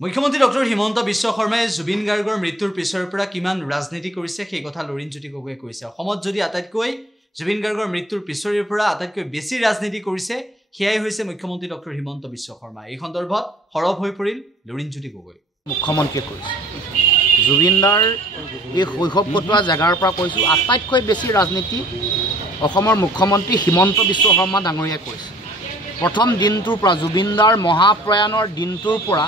মুখ্যমন্ত্ৰী ডক্টৰ হিমন্ত বিশ্ব শৰ্মাই জুবিন গাৰ্গৰ মৃত্যুৰ পিছৰ পৰা কিমান ৰাজনীতি কৰিছে সেই কথা লৰিণজ্যোতি গগৈয়ে কৈছে। অসমত যদি আটাইতকৈ জুবিন গাৰ্গৰ মৃত্যুৰ পিছৰৰ পৰা আটাইতকৈ বেছি ৰাজনীতি কৰিছে সেয়াই হৈছে মুখ্যমন্ত্ৰী ডক্টৰ হিমন্ত বিশ্ব শৰ্মা। এই সন্দৰ্ভত সৰব হৈ পৰিল লৰিণজ্যোতি গগৈ। মুখ্যমন্ত্ৰীয়ে কৈছে জুবিনদাৰ এই শৈশৱ কটোৱা জেগাৰ পৰা কৈছোঁ আটাইতকৈ বেছি ৰাজনীতি অসমৰ মুখ্যমন্ত্ৰী হিমন্ত বিশ্ব শৰ্মা ডাঙৰীয়াই কৈছে। প্ৰথম দিনটোৰ পৰা জুবিনদাৰ মহাপ্ৰয়াণৰ দিনটোৰ পৰা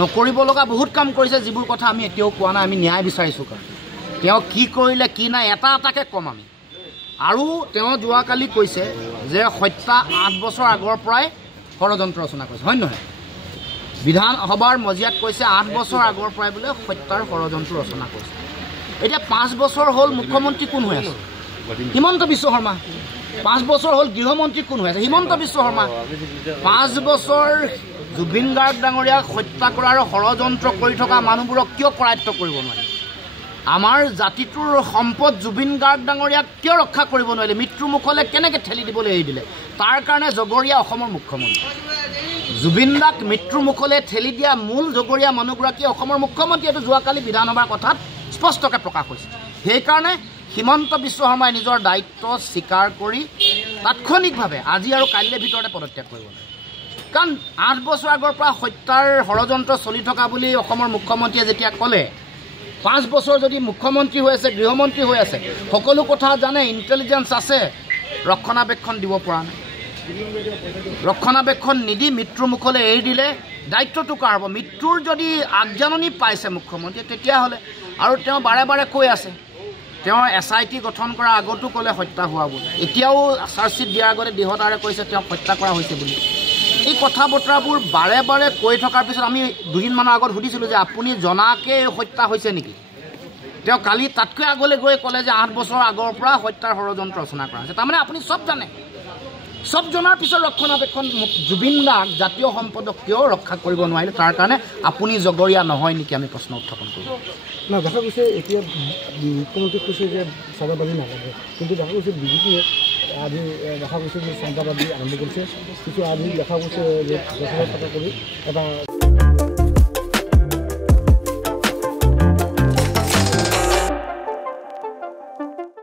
নকৰিব লগা বহুত কাম কৰিছে, যিবোৰ কথা আমি এতিয়াও কোৱা নাই। আমি ন্যায় বিচাৰিছোঁ কাৰণ তেওঁ কি কৰিলে কি নাই এটা এটাকৈ ক'ম আমি। আৰু তেওঁ যোৱাকালি কৈছে যে হত্যা 8 বছৰ আগৰ পৰাই ষড়যন্ত্ৰ ৰচনা কৰিছে, হয় নহয়? বিধানসভাৰ মজিয়াত কৈছে 8 বছৰ আগৰ পৰাই বোলে হত্যাৰ ষড়যন্ত্ৰ ৰচনা কৰিছে। এতিয়া 5 বছৰ হ'ল মুখ্যমন্ত্ৰী কোন হৈ আছে? হিমন্ত বিশ্ব শৰ্মা। 5 বছৰ হ'ল গৃহমন্ত্ৰী কোন হৈ আছে? হিমন্ত বিশ্ব শৰ্মা। 5 বছৰ জুবিন গাৰ্গ ডাঙৰীয়াক হত্যা কৰাৰ ষড়যন্ত্ৰ কৰি থকা মানুহবোৰক কিয় কৰায়ত্ব কৰিব নোৱাৰে? আমাৰ জাতিটোৰ সম্পদ জুবিন গাৰ্গ ডাঙৰীয়াক কিয় ৰক্ষা কৰিব নোৱাৰিলে? মৃত্যুমুখলৈ কেনেকৈ ঠেলি দিবলৈ এৰি দিলে? তাৰ কাৰণে জগৰীয়া অসমৰ মুখ্যমন্ত্ৰী। জুবিন দাক মৃত্যুমুখলৈ ঠেলি দিয়া মূল জগৰীয়া মানুহগৰাকী অসমৰ মুখ্যমন্ত্ৰী। এইটো যোৱাকালি বিধানসভাৰ কথাত স্পষ্টকৈ প্ৰকাশ হৈছে। সেইকাৰণে হিমন্ত বিশ্ব শৰ্মাই নিজৰ দায়িত্ব স্বীকাৰ কৰি তাৎক্ষণিকভাৱে আজি আৰু কাইলৈৰ ভিতৰতে পদত্যাগ কৰিব লাগে। কাৰণ 8 বছৰ আগৰ পৰা হত্যাৰ ষড়যন্ত্ৰ চলি থকা বুলি অসমৰ মুখ্যমন্ত্ৰীয়ে যেতিয়া ক'লে, 5 বছৰ যদি মুখ্যমন্ত্ৰী হৈ আছে, গৃহমন্ত্ৰী হৈ আছে, সকলো কথা জানে, ইণ্টেলিজেঞ্চ আছে, ৰক্ষণাবেক্ষণ দিব পৰা নাই। ৰক্ষণাবেক্ষণ নিদি মৃত্যুমুখলৈ এৰি দিলে দায়িত্বটো কাৰ হ'ব? মৃত্যুৰ যদি আগজাননী পাইছে মুখ্যমন্ত্ৰীয়ে তেতিয়াহ'লে, আৰু তেওঁ বাৰে বাৰে কৈ আছে, তেওঁ SIT গঠন কৰাৰ আগতো ক'লে হত্যা হোৱা বুলি, এতিয়াও চাৰ্জশ্বিট দিয়াৰ আগতে দৃঢ়তাৰে কৈছে তেওঁক হত্যা কৰা হৈছে বুলি। এই কথা বতৰাবোৰ বাৰে বাৰে কৈ থকাৰ পিছত আমি দুদিনমানৰ আগত সুধিছিলোঁ যে আপুনি জনাকে হত্যা হৈছে নেকি? তেওঁ কালি তাতকৈ আগলৈ গৈ ক'লে যে 8 বছৰ আগৰ পৰা হত্যাৰ ষড়যন্ত্ৰ ৰচনা কৰা হৈছে। তাৰমানে আপুনি চব জানে। চব জনাৰ পিছত ৰক্ষণাবেক্ষণ জুবিন দাক জাতীয় সম্পদক কিয় ৰক্ষা কৰিব নোৱাৰিলে? তাৰ কাৰণে আপুনি জগৰীয়া নহয় নেকি? আমি প্ৰশ্ন উত্থাপন কৰোঁ। না, দেখা গৈছে এতিয়া মুখ্যমন্ত্ৰীক কৈছে যে চাঁদাবাজি নালাগে, কিন্তু দেখা গৈছে বিজেপিয়ে আজি দেখা গৈছে যে চাঁদাবাজি আৰম্ভ কৰিছে। কিছু আজি দেখা গৈছে যে কৰি এটা